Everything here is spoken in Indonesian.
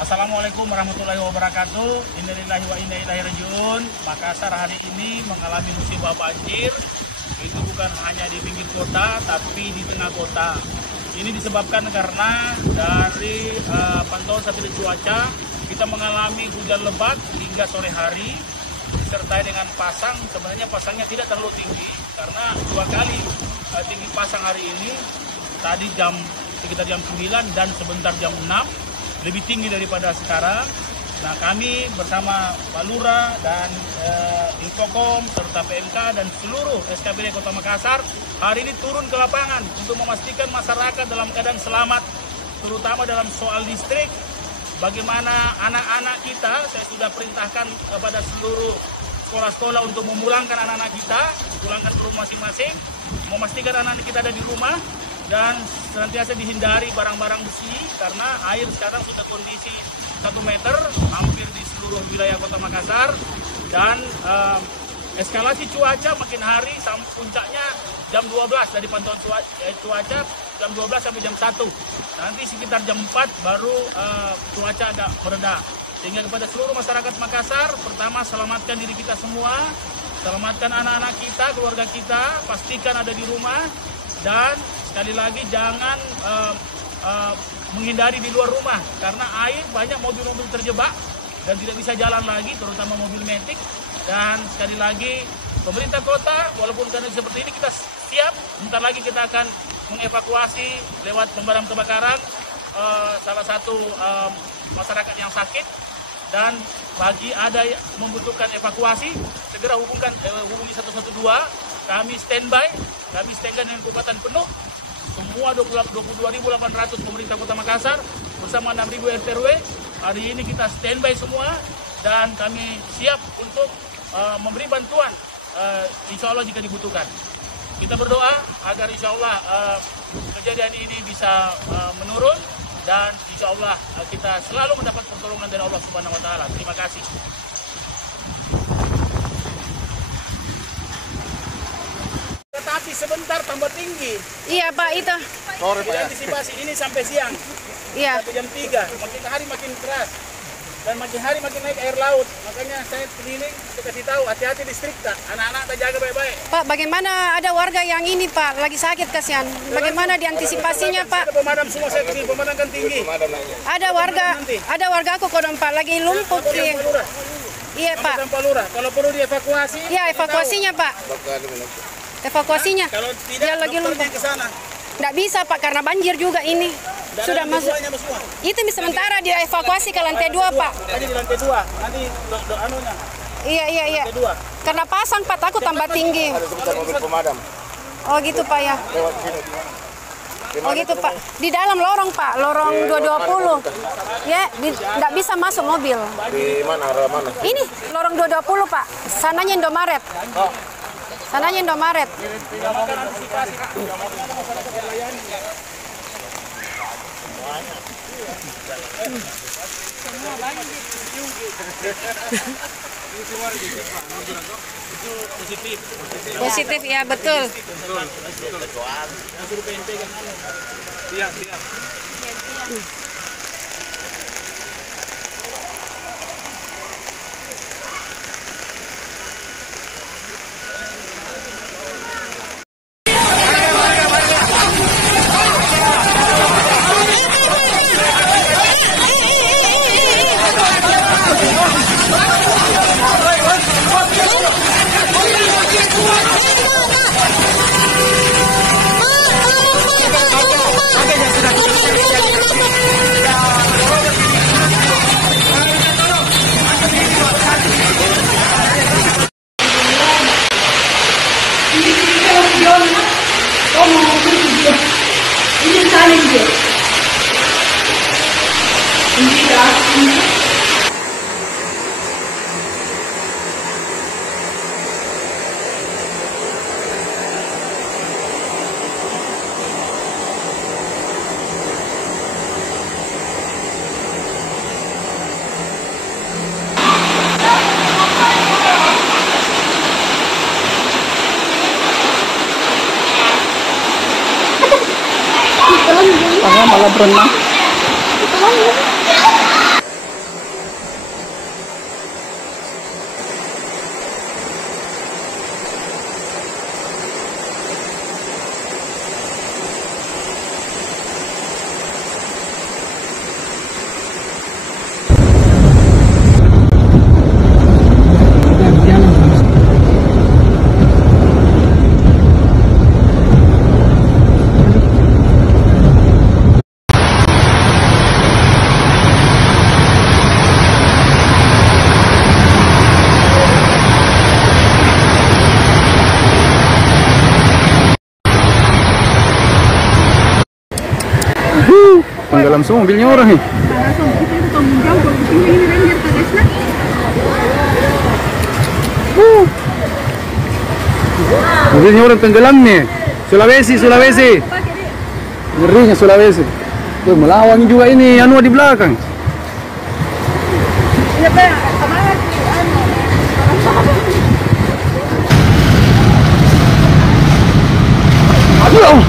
Assalamualaikum warahmatullahi wabarakatuh. Innalillahi wa inna ilaihi rajiun. Makassar hari ini mengalami musibah banjir. Itu bukan hanya di pinggir kota, tapi di tengah kota. Ini disebabkan karena dari pantauan satelit cuaca, kita mengalami hujan lebat hingga sore hari, disertai dengan pasang. Sebenarnya pasangnya tidak terlalu tinggi, karena 2 kali tinggi pasang hari ini. Tadi sekitar jam 9 dan sebentar jam 6. Lebih tinggi daripada sekarang. Nah, kami bersama Pak Lurah dan Infokom serta PMK dan seluruh SKPD Kota Makassar hari ini turun ke lapangan untuk memastikan masyarakat dalam keadaan selamat, terutama dalam soal listrik. Bagaimana anak-anak kita, saya sudah perintahkan kepada seluruh sekolah-sekolah untuk memulangkan anak-anak kita, pulangkan ke rumah masing-masing, memastikan anak-anak kita ada di rumah, dan senantiasa dihindari barang-barang besi karena air sekarang sudah kondisi 1 meter hampir di seluruh wilayah Kota Makassar, dan eskalasi cuaca makin hari sampai puncaknya jam 12 dari pantauan cuaca jam 12 sampai jam 1. Nanti sekitar jam 4 baru cuaca agak mereda. Sehingga kepada seluruh masyarakat Makassar, pertama selamatkan diri kita semua, selamatkan anak-anak kita, keluarga kita, pastikan ada di rumah, dan sekali lagi jangan menghindari di luar rumah karena air banyak mobil-mobil terjebak dan tidak bisa jalan lagi, terutama mobil metik. Dan sekali lagi pemerintah kota, walaupun karena seperti ini kita siap, bentar lagi kita akan mengevakuasi lewat pemadam kebakaran salah satu masyarakat yang sakit, dan bagi ada yang membutuhkan evakuasi segera hubungi 112. Kami standby dengan kekuatan penuh. Semua 22.800 pemerintah Kota Makassar bersama 6.000 RT/RW hari ini kita standby semua, dan kami siap untuk memberi bantuan insya Allah jika dibutuhkan. Kita berdoa agar insya Allah kejadian ini bisa menurun, dan insya Allah kita selalu mendapat pertolongan dari Allah Subhanahu Wa Taala. Terima kasih. Tapi sebentar tambah tinggi. Iya Pak, itu. Sore Pak. Antisipasi ini sampai siang. Iya. Sampai jam 3. Makin hari makin keras. Dan makin hari makin naik air laut. Makanya saya keliling untuk kasih tahu, hati-hati listrik tak. Anak-anak tak jaga baik-baik. Pak, bagaimana ada warga yang ini Pak, lagi sakit kasihan. Bagaimana diantisipasinya Pak? Ada pemadam semua, saya kesini pemadamkan tinggi. Ada warga aku kodong Pak, lagi lumpuh sih. Iya Pak. Pak Lurah, kalau perlu dievakuasi. Iya, evakuasinya Pak. Evakuasinya. Kalau tidak, dia lagi lumpuh ke sana. Nggak bisa Pak, karena banjir juga ini. Sudah masuk. Itu sementara dia evakuasi ke lantai 2 Pak. Tadi di lantai 2, nanti anunya. Iya. Karena pasang Pak, takut tambah tinggi. Ada mobil pemadam. Oh gitu Pak ya. Lewat sini. Oh gitu Pak. Di dalam lorong Pak, lorong 220. Ya, nggak bisa masuk mobil. Di mana, arah mana? Ini lorong 220 Pak. Sananya Indomaret. Oh. Sananya Indomaret. Positif ya, betul. Siap. malah berenang. tenggelam semua mobilnya orang nih. Mobilnya orang tenggelam nih. Sulawesi. Ngerinya Sulawesi. Tuh melawan juga ini anu di belakang. Aduh.